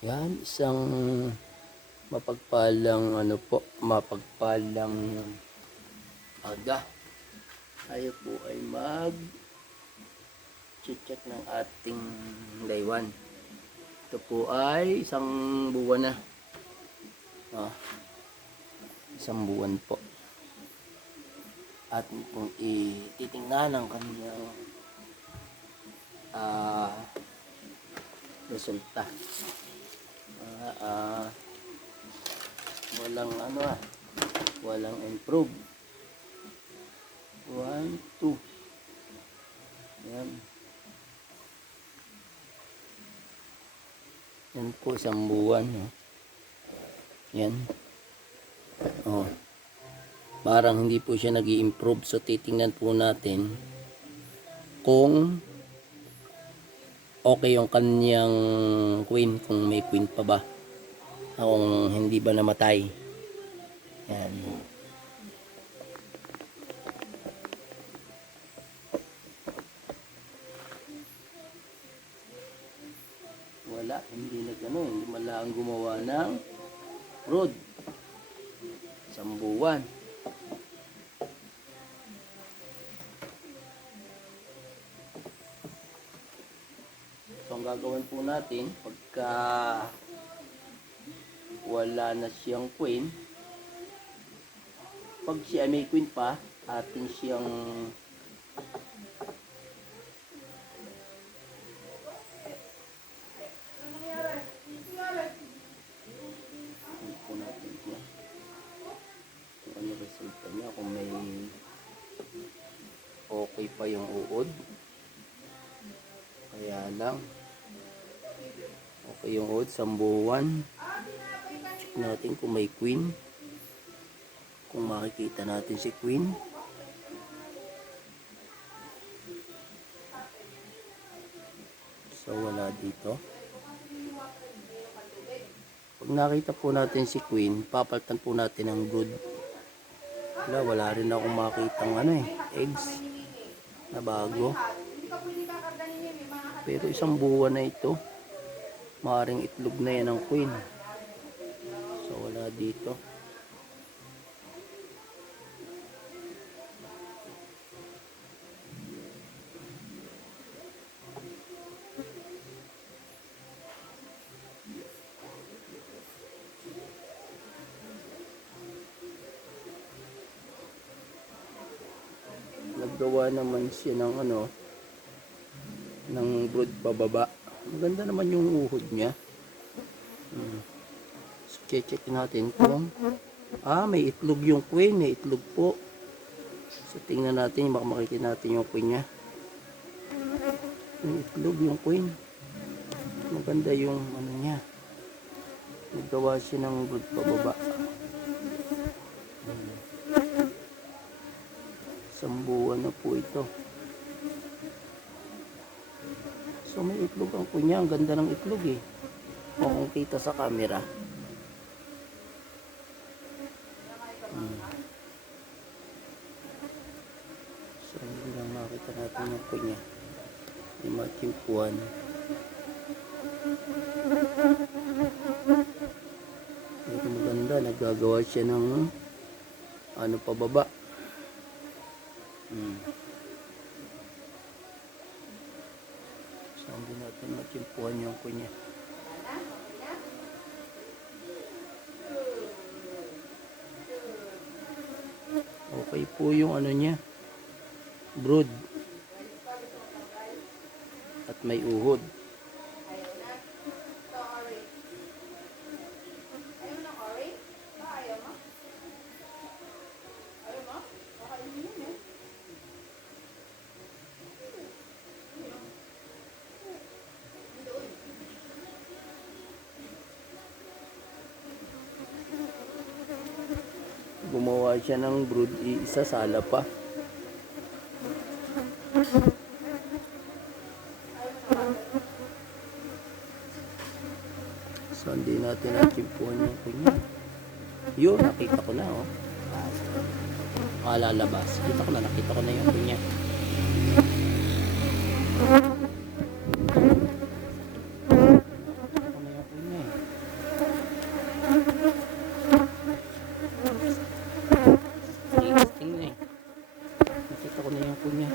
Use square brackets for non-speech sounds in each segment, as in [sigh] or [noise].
Yan, isang mapagpalang ano po, mapagpalang aga. Tayo po ay mag check ng ating laywan. Ito po ay isang buwan na. Ah, isang buwan po. At kung ititingnan ang kanyang ah resulta. Ah, ah, walang ano ah, walang improve. One, two. Yan. Yan po isang buwan. Oh. Yan. Oh. Parang hindi po siya nag improve So titingnan po natin kung okay yung kanyang queen kung may queen pa ba. Kung hindi ba namatay. Yan. Wala hindi nag ano hindi mala ang gumawa ng road. Sambuwan po natin, pagka wala na siyang queen, pag siya may queen pa, atin siyang sambuwan. Check natin kung may queen. Kung makikita natin si queen. So, wala dito. Pag nakita po natin si queen, papalitan po natin ang brood. Wala, wala rin akong makitang ano eh, eggs na bago. Pero isang buwan na ito. Maring itlog na yan ng queen. So wala dito. Naggawa naman siya ng ano, ng brood pababa. Maganda naman yung uhod niya. Hmm. So, check natin kung ah, may itlog yung queen, may itlog po. So, tingnan natin, baka makikita natin yung queen niya. May itlog yung queen. Maganda yung ano niya. Naggawa siya ng brood pababa. Hmm. Isang buwan na po ito. So may itlog ang kunya, ang ganda ng itlog eh. Kung kita sa camera. Hmm. So hindi lang makita natin yung kunya. Yung matimpuan. Pero maganda, nagagawa siya ng ano pababa. Hmm. So, hindi matimpuhan yung kunya. Okay po yung ano niya. Brood. At may uhod. Gumawa siya ng brood, isa sala pa. So, hindi natin natimpuhan yung kunya. Yun, nakita ko na, oh. Ah, lalabas. Kita ko na, nakita ko na yung kunya. Nakita ko na yung kunya, eh.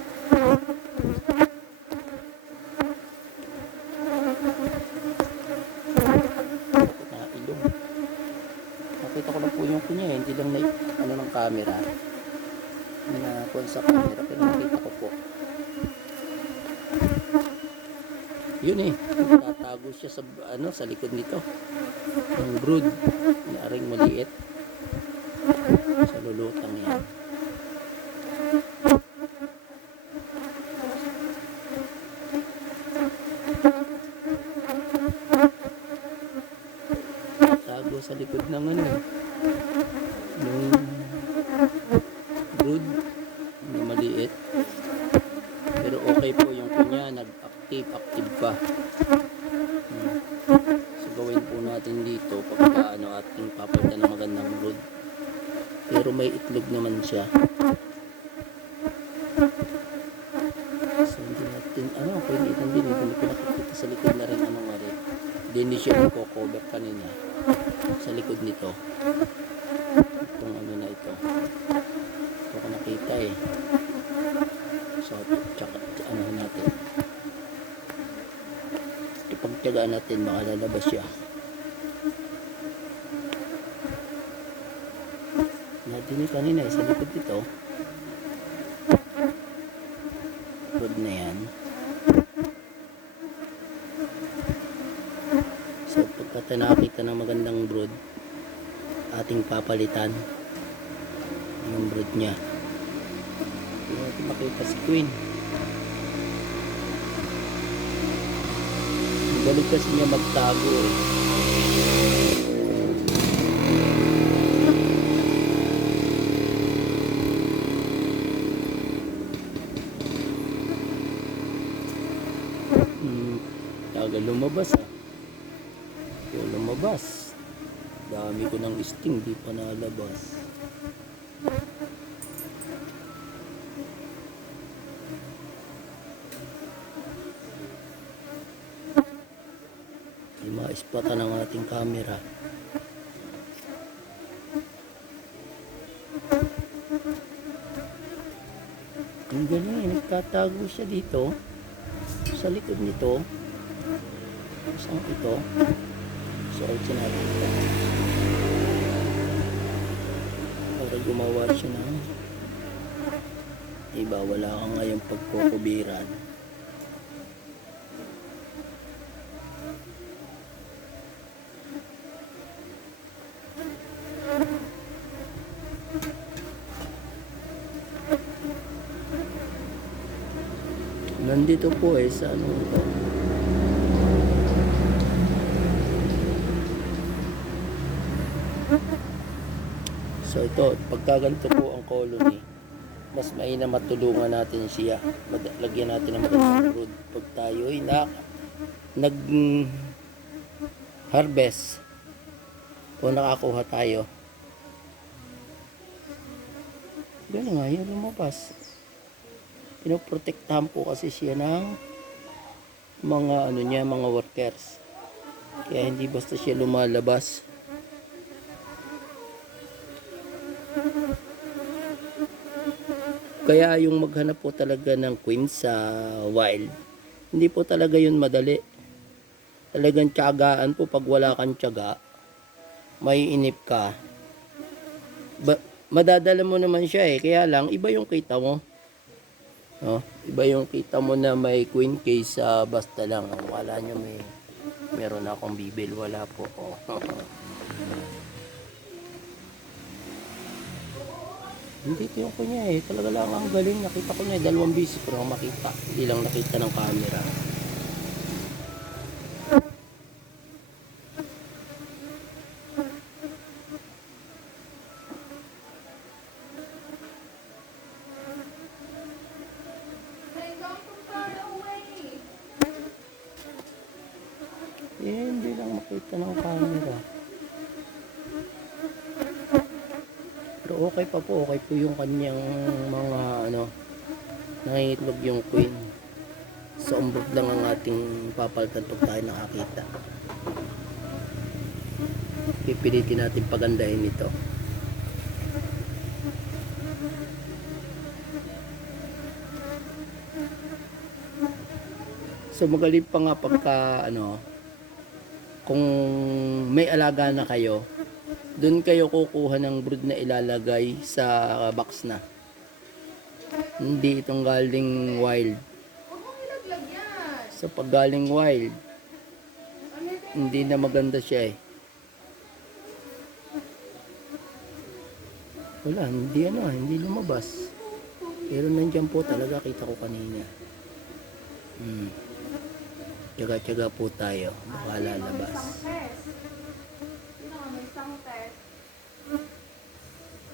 Camera. Na kung sa camera, pero nakita ko po. Yun eh, tatago siya sa ano sa likod nito. Ang brood na aring maliit. Sa lulutang yan. Tago sa likod ng ano. Nung na maliit. Pero okay po yung kanya, nag-active, active pa. Hmm. So gawin po natin dito pagka ano ating papalitan ng magandang brood. Pero may itlog naman siya. So hindi natin, ano, pwede din, hindi ko nakikita sa likod na rin ano nga rin. Hindi hindi siya nagko-cover kanina sa likod nito. Itong ano na ito. Ito ko nakita eh. So, tsaka, ano natin. Ipagtyagaan natin, baka lalabas siya. Nadinig kanina eh, sa likod nito. Road na yan. So, pagka nakakita ng magandang brood, ating papalitan yung brood niya. Hindi natin makita si Queen. Galing kasi niya magtago eh. Hmm, tagal lumabas ah. Kaya lumabas. Dami ko ng sting, di pa nalabas. Di ma-spotan ang ating camera. Ang galing, eh, nagtatago siya dito. Sa likod nito. Saan ito? So, sinabi ito. Para gumawa siya ng iba, wala ka ngayong pagkukubiran. Nandito po eh sa ano ito. So ito, pagka ganito po ang colony, mas mainam matulungan natin siya. Lagyan natin ng magandang brood. Pag tayo ay na, nag harvest o nakakuha tayo. Ganun nga, yun lumabas. Pinoprotektahan po kasi siya ng mga ano niya, mga workers. Kaya hindi basta siya lumalabas. Kaya yung maghanap po talaga ng queen sa wild, hindi po talaga yun madali. Talagang tiyagaan po pag wala kang tiyaga, may inip ka. Ba- madadala mo naman siya eh, kaya lang iba yung kita mo. No? Iba yung kita mo na may queen case sa basta lang. Wala nyo may meron akong bibil, wala po. [laughs] Hindi ko kunya eh. Talaga lang ang galing. Nakita ko niya. Dalawang bisis lang makita. Hindi lang nakita ng camera. They come from far away. Eh, hindi lang makita ng camera. Pero okay pa po. Okay po yung kanyang mga ano nangingitlog yung queen. Sa umbrot lang ang ating papalitan pag tayo nakakita. Pipilitin natin pagandahin ito. So magaling pa nga pagka ano kung may alaga na kayo Doon kayo kukuha ng brood na ilalagay sa box na. Hindi itong galing wild. Sa pag galing wild, hindi na maganda siya eh. Wala, hindi ano, hindi lumabas. Pero nandiyan po talaga, kita ko kanina. Hmm. Tiyaga-tiyaga po tayo. Baka lalabas. Isang test. Yun nga, may isang test.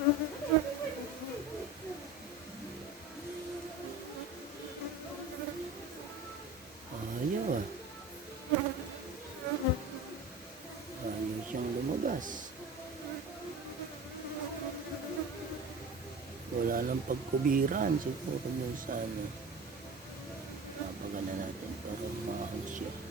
Ayaw ah. Ayaw siyang. Wala nang pagkubiran siguro dun sa ano. Napagana natin pero maano siya.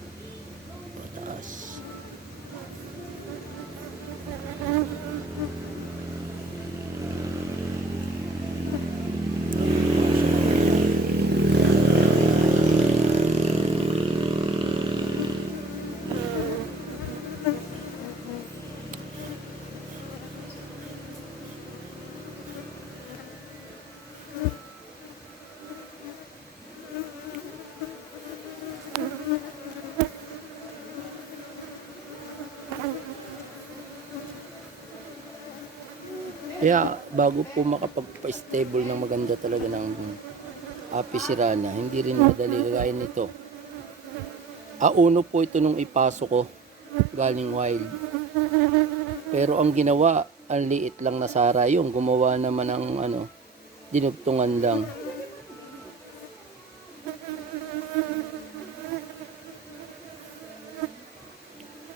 Kaya bago po makapagpa-stable ng maganda talaga ng apisirana, hindi rin madali kagaya nito. Ah, uno po ito nung ipasok ko galing wild. Pero ang ginawa, ang liit lang na sara yung gumawa naman ng ano, dinugtungan lang.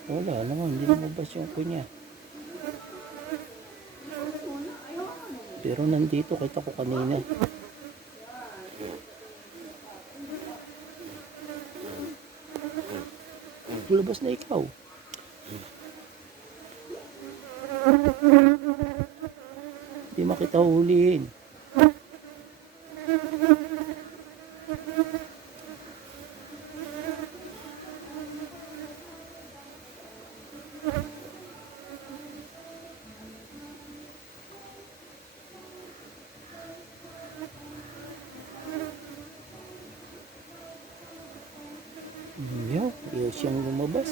Wala naman, hindi lumabas yung kunya. Pero nandito, kita ko kanina. Lumabas na ikaw. Hindi makita hulihin. Yo, ayaw siyang lumabas.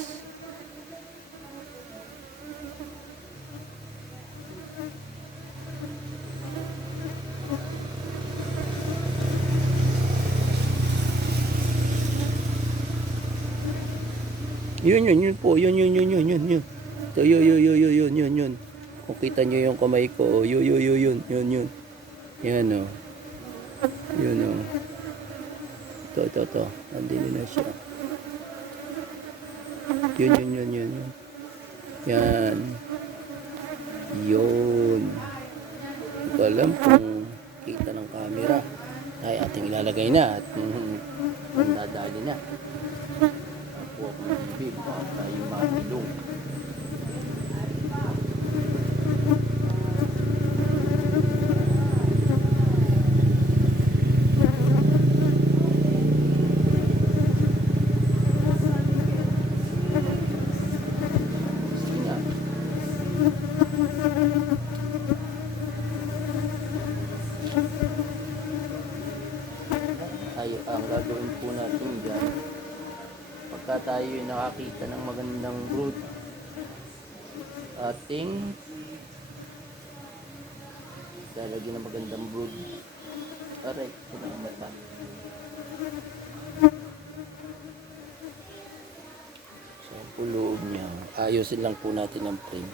Yun, yun, yun po. Yun, yun, yun, yun, yun, yun. Ito, yun, yun, yun, yun, yun, yun, yun. Kung kita nyo yung kamay ko, oh, yun, yun, yun, yun, yun, yun. Yan, oh. Yun, oh. Ito, ito, ito. Nandito na siya. Yun, yun, yun, yun. Yan. Yun. Hindi ko alam kung kita ng camera. Ay, ating ilalagay na at mm, dadali na. Ako akong bibig. Baka tayo matilong. Sige nga. tayo ang gagawin po natin dyan pagka tayo ay nakakita ng magandang brood ating lalagyan ng magandang brood na ang mata so po loob niya. Ayusin lang po natin ang frame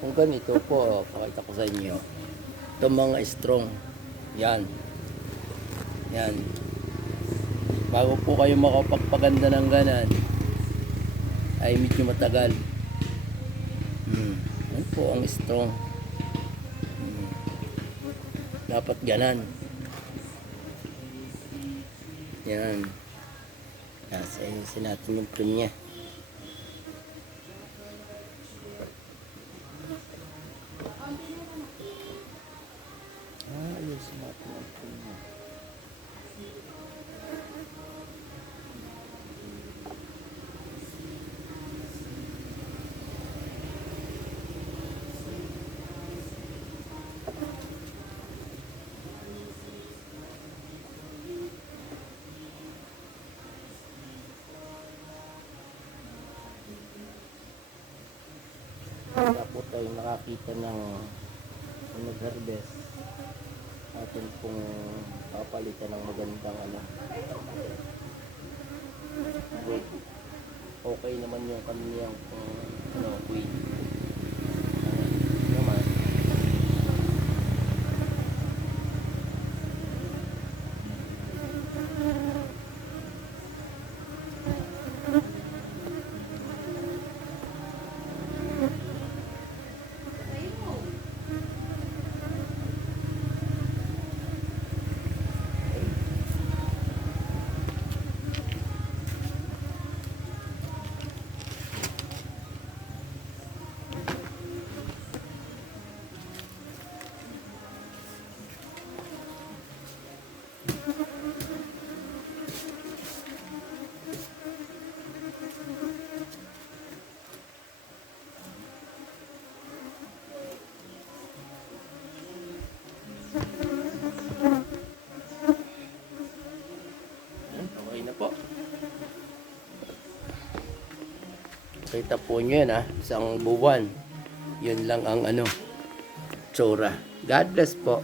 Kung ganito po, pakita ko sa inyo. Ito mga strong. Yan. Yan. Bago po kayo makapagpaganda ng ganan, ay medyo matagal. Hmm. Yan po ang strong. Hmm. Dapat ganan. Yan. Nasa ayusin natin yung frame niya. Ah, ayusin natin Wala po tayong nakakita ng nag-harvest. Atin pong papalitan ng magandang ano. Okay naman yung kaniyang uh, ano, queen. Kita po nyo yan ha, isang buwan. Yun lang ang ano, tsura. God bless po.